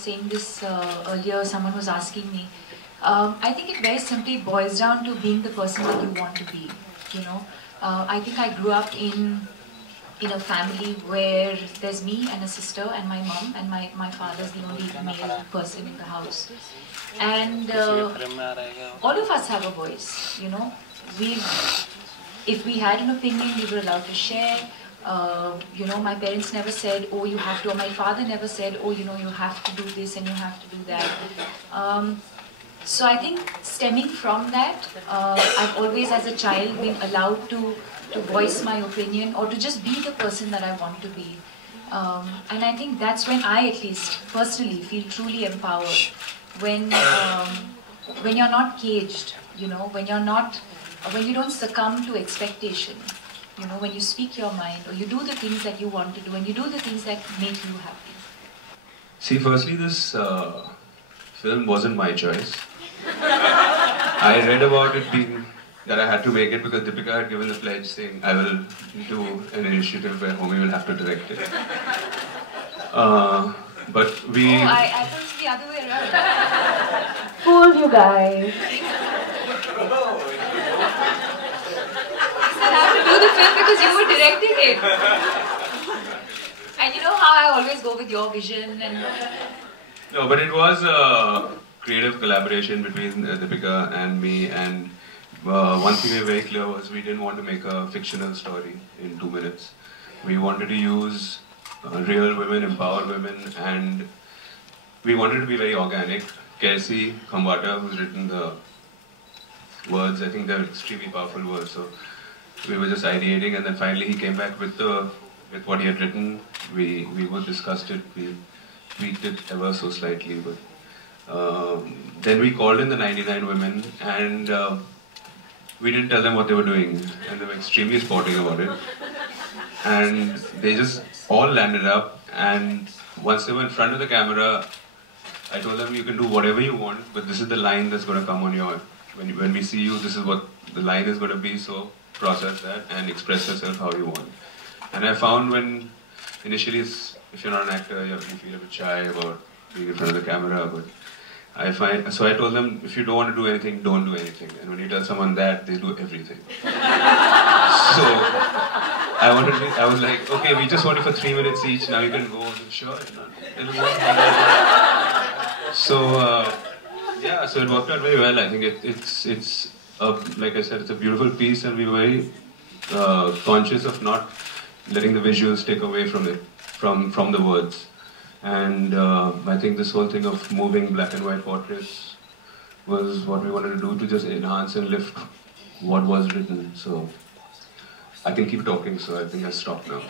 saying this earlier, someone was asking me. I think it very simply boils down to being the person that you want to be. You know, I think I grew up in a family where there's me and a sister and my mom, and my father's the only male person in the house. And all of us have a voice, you know. If we had an opinion, we were allowed to share. You know, my parents never said, oh, you have to, or my father never said, oh, you know, you have to do this and you have to do that. So I think stemming from that, I've always as a child been allowed to voice my opinion or to just be the person that I want to be. And I think that's when I at least personally feel truly empowered. When you're not caged, you know, when you don't succumb to expectation, you know, when you speak your mind or you do the things that you want to do and you do the things that make you happy. See, firstly, this film wasn't my choice. I read about it being that I had to make it because Deepika had given the pledge saying I will do an initiative where Homi will have to direct it. But we... Oh, I thought it's the other way around. Fooled you guys. I have to do the film because you were directing it. And you know how I always go with your vision and... No, but it was a creative collaboration between Deepika and me, and one thing we were very clear was we didn't want to make a fictional story in 2 minutes. We wanted to use real women, empower women, and we wanted to be very organic. Kelsey Khambata, who's written the words, I think they're extremely powerful words, so we were just ideating, and then finally he came back with what he had written. We both discussed it, we tweaked it ever so slightly, but then we called in the 99 women, and we didn't tell them what they were doing, and they were extremely sporting about it. And they just all landed up, and once they were in front of the camera, I told them, you can do whatever you want, but this is the line that's going to come on your... When we see you, this is what the line is going to be, so process that and express yourself how you want. And I found when, initially, if you're not an actor, you feel a bit shy about being in front of the camera, but so I told them, if you don't want to do anything, don't do anything. And when you tell someone that, they do everything. So I was like, okay, we just want it for 3 minutes each, now you can go. Sure, it'll work. So, yeah, so it worked out very well. I think it's like I said, it's a beautiful piece, and we were very conscious of not letting the visuals take away from it, from the words. And I think this whole thing of moving black and white portraits was what we wanted to do to just enhance and lift what was written. So I can keep talking, so I think I'll stop now.